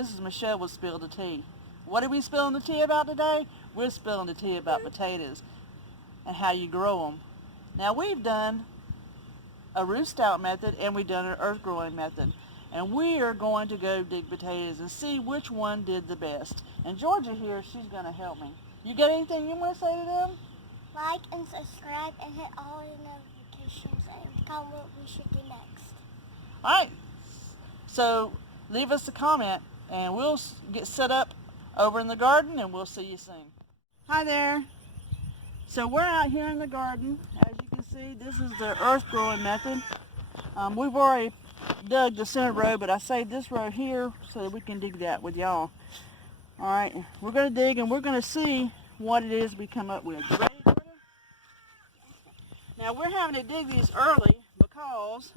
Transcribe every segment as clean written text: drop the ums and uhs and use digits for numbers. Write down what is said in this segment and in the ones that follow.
This is Michelle with Spill the Tea. What are we spilling the tea about today? We're spilling the tea about potatoes and how you grow them. Now we've done a Ruth Stout method and we've done an earth growing method. And we are going to go dig potatoes and see which one did the best. And Georgia here, she's going to help me. You got anything you want to say to them? Like and subscribe and hit all the notifications and comment what we should do next. Alright, so leave us a comment and we'll get set up over in the garden and we'll see you soon. Hi there. So we're out here in the garden. As you can see, this is the earth growing method. We've already dug the center row, but I saved this row here so that we can dig that with y'all. Alright, we're going to dig and we're going to see what it is we come up with. You ready, Jordan? Now we're having to dig these early because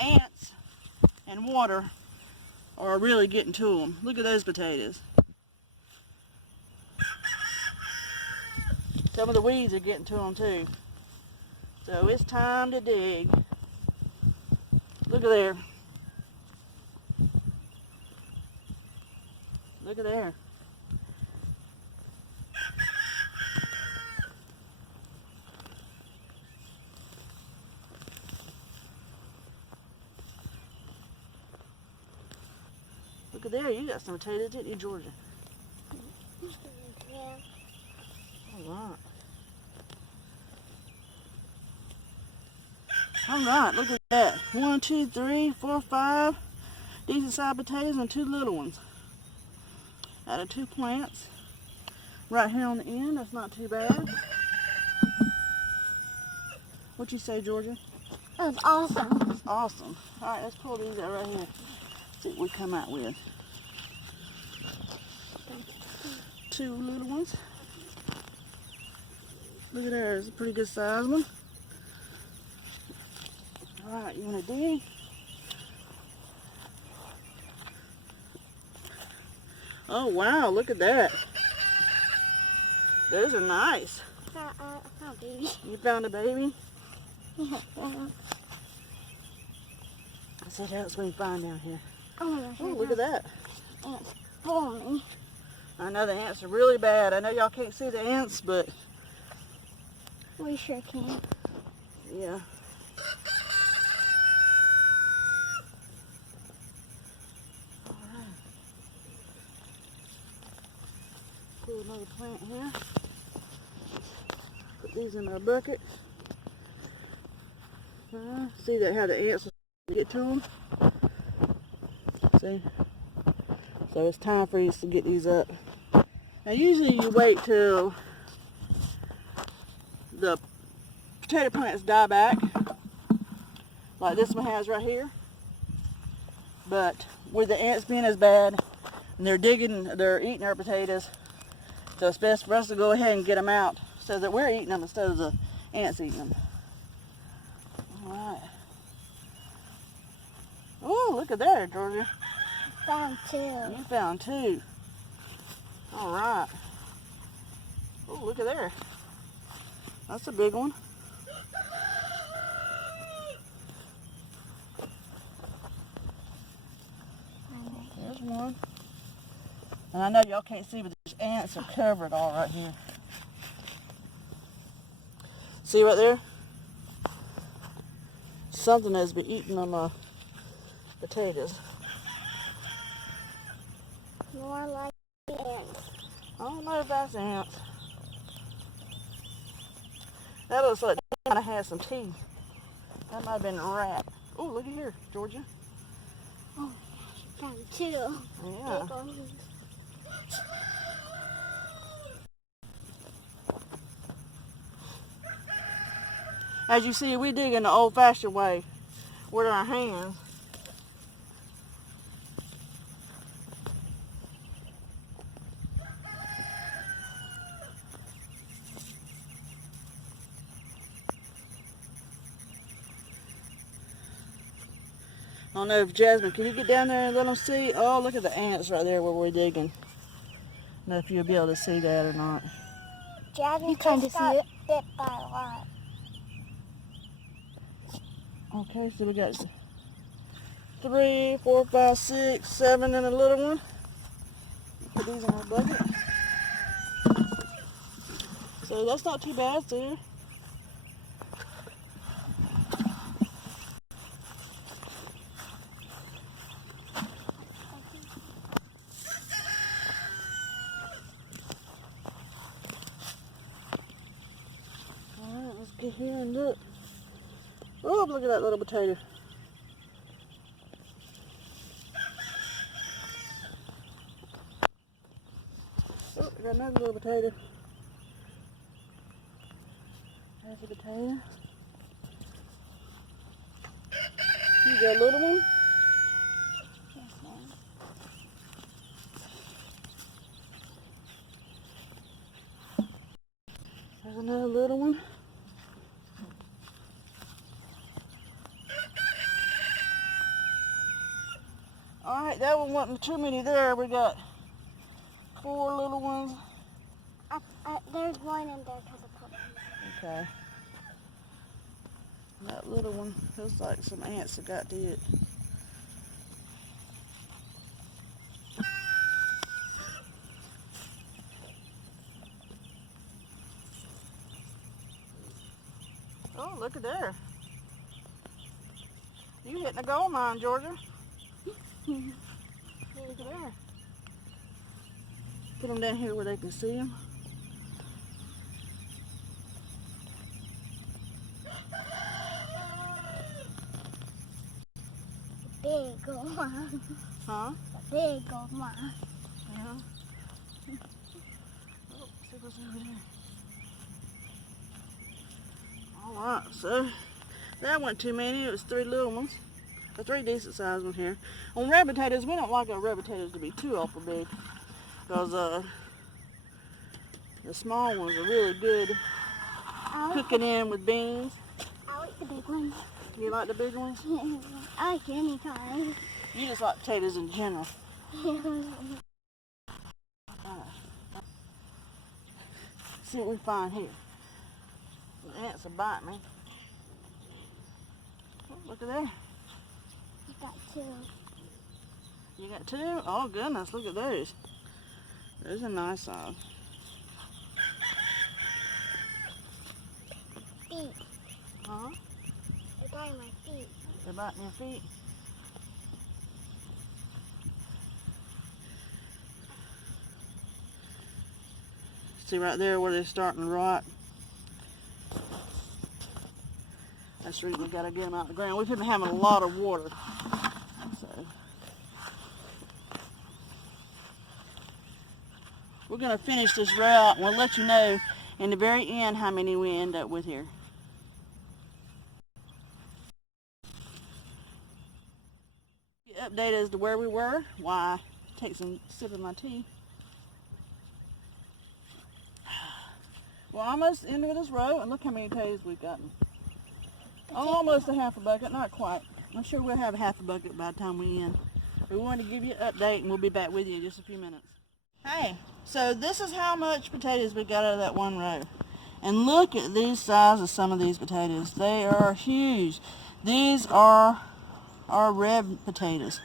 ants and water are really getting to them. Look at those potatoes. Some of the weeds are getting to them too. So it's time to dig. Look at there. Look at there. Look at there, you got some potatoes, didn't you, Georgia? Yeah. Alright. Alright, look at that. 1, 2, 3, 4, 5 decent sized potatoes and 2 little ones. Out of 2 plants. Right here on the end, that's not too bad. What you say, Georgia? That was awesome. That's awesome. Alright, let's pull these out right here. See what we come out with. 2 little ones. Look at there, it's a pretty good size one. Alright, you want to dig? Oh wow, look at that. Those are nice. I found a baby. You found a baby? Yeah. That's what else we can find down here. Oh my gosh. Oh, look at that. Ants for me. I know the ants are really bad. I know y'all can't see the ants, but We sure can. yeah. Alright. Pull another plant here. Put these in our bucket. See that how the ants will get to them? See? So it's time for us to get these up. Now usually you wait till the potato plants die back, like this one has right here. But with the ants being as bad, and they're eating our potatoes, so it's best for us to go ahead and get them out so that we're eating them instead of the ants eating them. Alright. Oh, look at there, Georgia. Found 2. You found 2. Alright. Oh, look at there. That's a big one. There's one. And I know y'all can't see, but these ants are covered all right here. See right there? Something has been eating on my potatoes. More like ants. I don't know if that's ants. That looks like they kind of had some teeth. That might have been a rat. Oh, look at here, Georgia. Oh, found 2. Yeah. Big ones. As you see, we dig in the old-fashioned way with our hands. I don't know if Jasmine, can you get down there and let them see? Oh, look at the ants right there where we're digging. I don't know if you'll be able to see that or not. Jasmine kind of see it. Bit by a lot. Okay, so we got 3, 4, 5, 6, 7 and a little one. Put these in our bucket. So that's not too bad, too. Alright, let's get here and look. Oh, look at that little potato. Oh, I got another little potato. There's a potato. You got a little one? There's another little one. Alright, that one wasn't too many there. We got 4 little ones. There's one in there because I put one. Okay. That little one feels like some ants have got to it. Oh, look at there. You hitting a gold mine, Georgia. Look at there. Put them down here where they can see them. Big gold mine. Huh? A big gold mine. Yeah. Oh, see what's over there. Alright, so that wasn't too many. It was 3 little ones. Or 3 decent sized ones here. On red potatoes, we don't like our red potatoes to be too awful big. Because the small ones are really good cooking in with beans. I like the big ones. You like the big ones? I like any kind. You just like potatoes in general. See what we find here. The ants will bite me. Oh, look at there. I got 2. You got 2? Oh goodness, look at those. Those are nice size. Feet. Huh? They're biting my feet. They're biting your feet? See right there where they're starting to rot? That's the reason we gotta get them out of the ground. We've been having a lot of water. So we're gonna finish this route and we'll let you know in the very end how many we end up with here. Get updated as to where we were. Why? Take some sip of my tea. We're almost into this row, and look how many potatoes we've gotten. Almost a half a bucket, not quite. I'm sure we'll have half a bucket by the time we end. We wanted to give you an update, and we'll be back with you in just a few minutes. Hey, so this is how much potatoes we got out of that one row. And look at these sizes of some of these potatoes. They are huge. These are our red potatoes.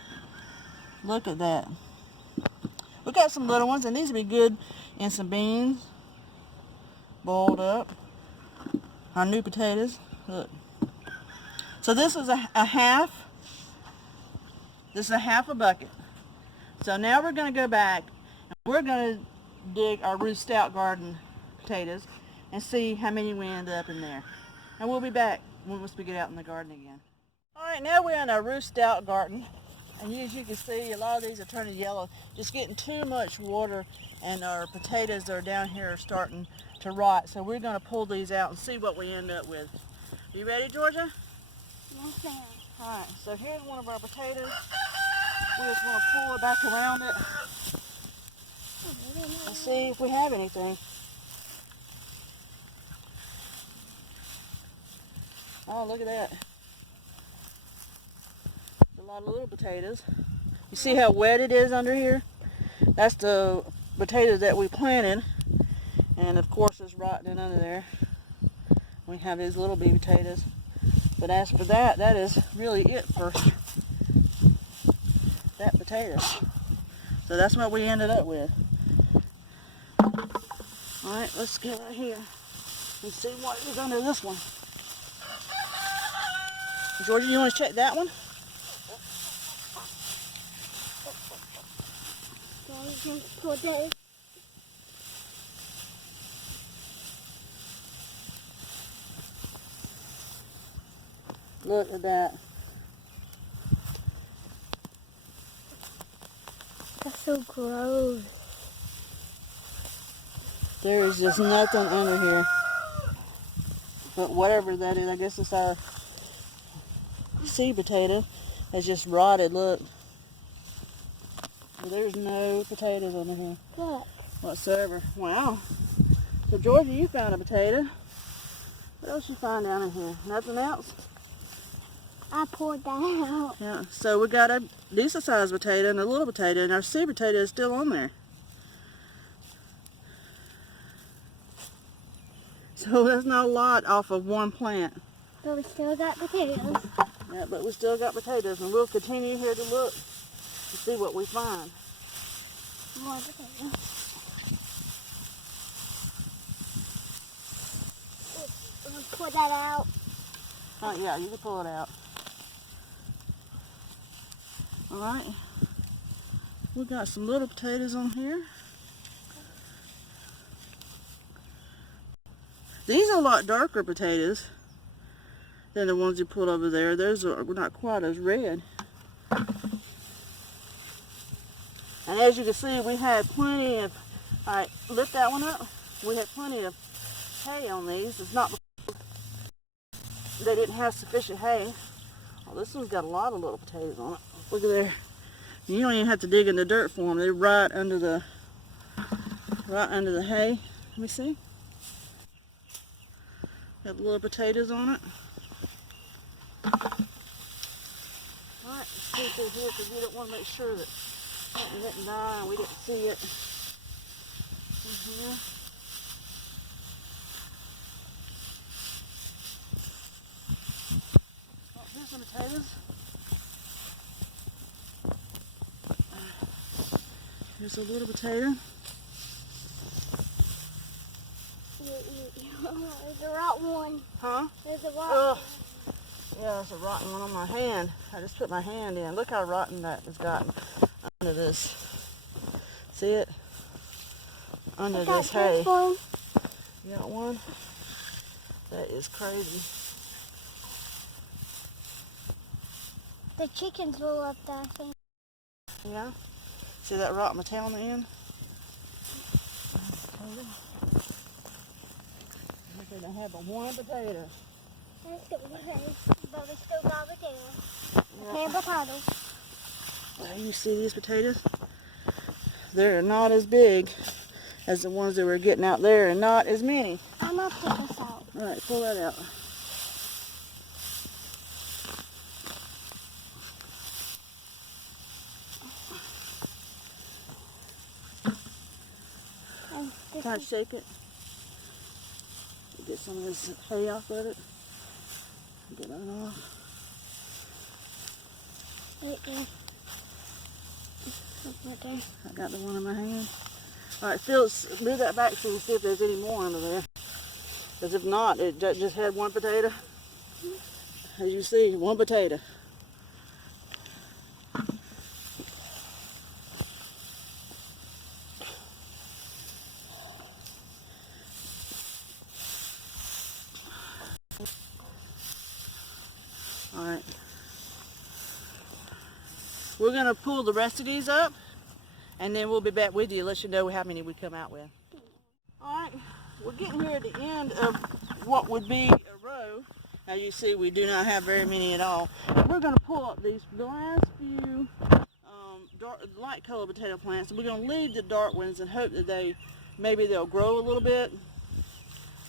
Look at that. We got some little ones, and these will be good in some beans. Boiled up. Our new potatoes. Look. So this is a half. This is a half a bucket. So now we're going to go back and we're going to dig our Ruth Stout garden potatoes and see how many we end up in there. And we'll be back once we get out in the garden again. Alright, now we're in our Ruth Stout garden. And as you can see, a lot of these are turning yellow. Just getting too much water, and our potatoes that are down here are starting to rot. So we're going to pull these out and see what we end up with. You ready, Georgia? Yes, ma'am. Alright, so here's one of our potatoes. We just want to pull it back around it and see if we have anything. Oh, look at that. A lot of little potatoes. You see how wet it is under here? That's the potatoes that we planted. And of course it's rotting under there. We have these little baby potatoes. But as for that, that is really it for that potato. So that's what we ended up with. Alright, let's get right here and see what is under this one. Georgia, you want to check that one? Look at that. That's so gross. There is just nothing under here. But whatever that is, I guess it's our seed potato. It's just rotted, look. But there's no potatoes under here. Look. Whatsoever. Wow. So Georgia, you found a potato. What else you find down in here? Nothing else? I poured that out. Yeah. So we got a decent sized potato and a little potato, and our seed potato is still on there. So that's not a lot off of one plant. But we still got potatoes. Yeah, but we still got potatoes, and we'll continue here to look to see what we find. More potatoes. Pour that out. Oh yeah, you can pull it out. Alright. We got some little potatoes on here. These are a lot darker potatoes than the ones you pulled over there. Those are not quite as red. And as you can see, we had plenty of, alright, lift that one up. We had plenty of hay on these. It's not because they didn't have sufficient hay. Well, this one's got a lot of little potatoes on it. Look at there. You don't even have to dig in the dirt for them. They're right under the hay. Let me see. Got little potatoes on it. Alright, let's see through here because we don't want to make sure that something didn't die and we didn't see it. In here. Oh, here's some potatoes. Here's a little potato. There's a rotten one. Huh? There's a rotten one. Yeah, there's a rotten one on my hand. I just put my hand in. Look how rotten that has gotten under this. See it? Under this hay. You got one? That is crazy. The chickens will love that, I think. Yeah? See that rotten potato on the end? They don't have but one potato. That's good, but we still got potatoes. And potatoes. Now you see these potatoes? They're not as big as the ones that we're getting out there, and not as many. I'm gonna put this out. Alright, pull that out. Try to shake it. Get some of this hay off of it. Get that off. Right there. Right there. I got the one in my hand. Alright, Phil, move that back so you can see if there's any more under there. Because if not, it just had one potato. As you see, one potato. Alright. We're going to pull the rest of these up, and then we'll be back with you to let you know how many we come out with. Alright, we're getting here at the end of what would be a row. As you see, we do not have very many at all. We're going to pull up the last few light colored potato plants. We're going to leave the dark ones and hope that maybe they'll grow a little bit.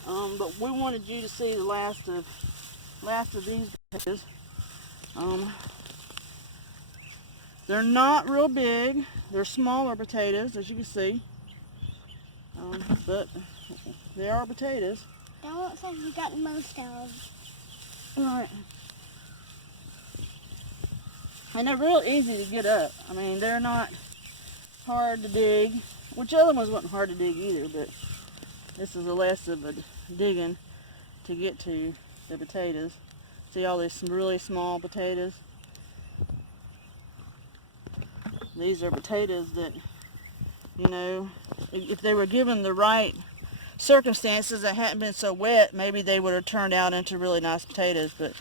But we wanted you to see the last of these potatoes. They're not real big. They're smaller potatoes, as you can see. But they are potatoes. That one says we got the most out of. Alright. And they're real easy to get up. I mean, they're not hard to dig, which other ones wasn't hard to dig either, but this is a less of a digging to get to the potatoes. See all these really small potatoes? These are potatoes that, you know, if they were given the right circumstances that hadn't been so wet, maybe they would have turned out into really nice potatoes. But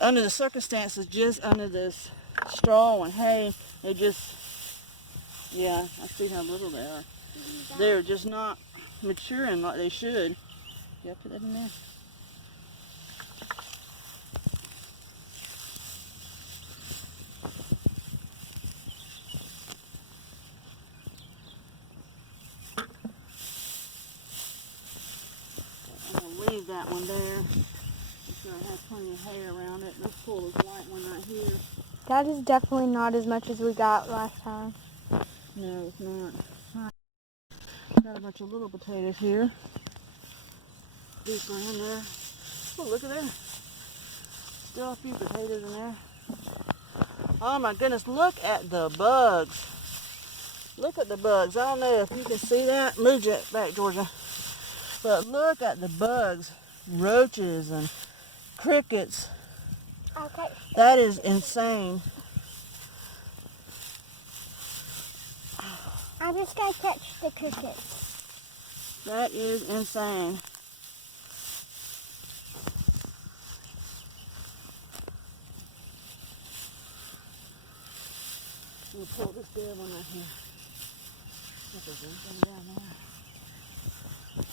under the circumstances, just under this straw and hay, they just, yeah, I see how little they are. They're just not maturing like they should. Yeah, put that in there. I'm going to leave that one there. Make sure I have plenty of hay around it. Let's pull this white one right here. That is definitely not as much as we got last time. No, it's not. Got a bunch of little potatoes here. Deeper in there. Oh, look at there. Still a few potatoes in there. Oh my goodness, look at the bugs. Look at the bugs. I don't know if you can see that. Move it back, Georgia. But look at the bugs. Roaches and crickets. Okay. That is insane. I'm just gonna catch the crickets. That is insane. We'll pull this dead one right here. Look, there's anything down there.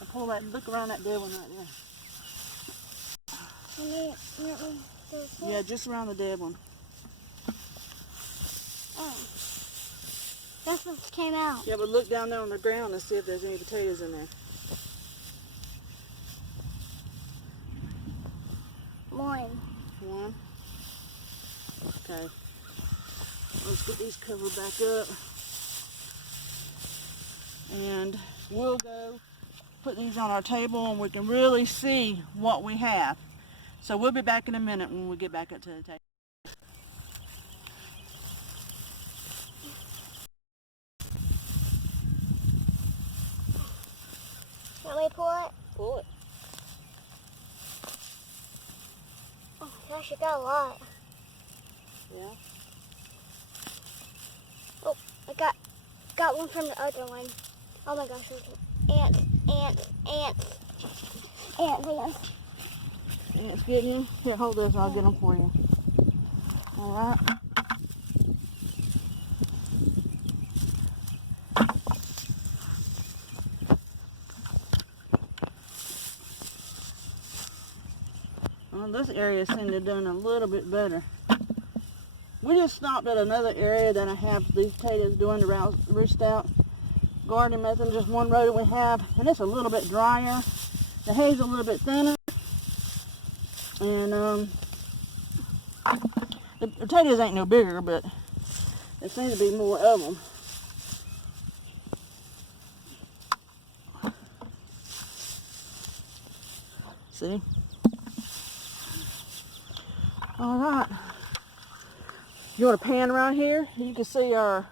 I'll pull that, look around that dead one right there. Yeah, just around the dead one. Oh. That's what came out. Yeah, but look down there on the ground and see if there's any potatoes in there. One. One. Okay. Let's get these covered back up. And we'll go put these on our table and we can really see what we have. So we'll be back in a minute when we get back up to the table. Want me to pull it? Pull it. Oh my gosh, you got a lot. Yeah. Oh, I got one from the other one. Oh my gosh, ants. Ants, hang on. Ants getting you? Here, hold this, I'll get them for you. All right. Well, this area seemed to have done a little bit better. We just stopped at another area that I have these potatoes doing the Ruth Stout gardening method. Just one row that we have, and it's a little bit drier. The hay's a little bit thinner, and the potatoes ain't no bigger, but there seems to be more of them. See? All right. You want to pan around here? You can see our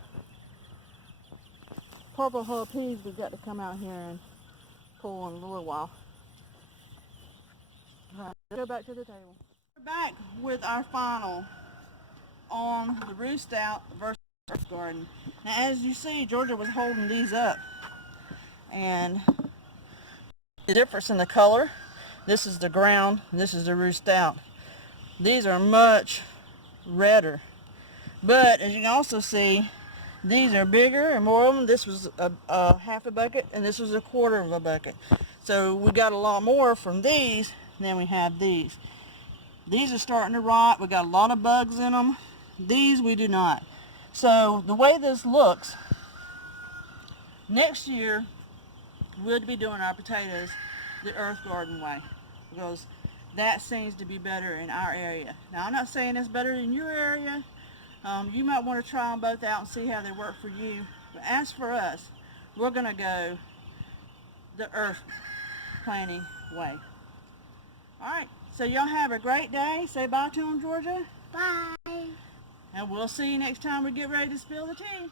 purple hull peas we've got to come out here and pull in a little while. All right, let's go back to the table. We're back with our final on the Ruth Stout versus Earth Garden. Now, as you see, Georgia was holding these up, and the difference in the color. This is the ground, this is the Ruth Stout. These are much redder. But as you can also see, these are bigger and more of them. This was a half a bucket and this was a quarter of a bucket. So we got a lot more from these than we have these. These are starting to rot. We got a lot of bugs in them. These we do not. So the way this looks, next year we'll be doing our potatoes the Earth Garden way, because that seems to be better in our area. Now, I'm not saying it's better in your area. You might want to try them both out and see how they work for you. But as for us, we're going to go the earth planting way. All right, so y'all have a great day. Say bye to them, Georgia. Bye. And we'll see you next time we get ready to spill the tea.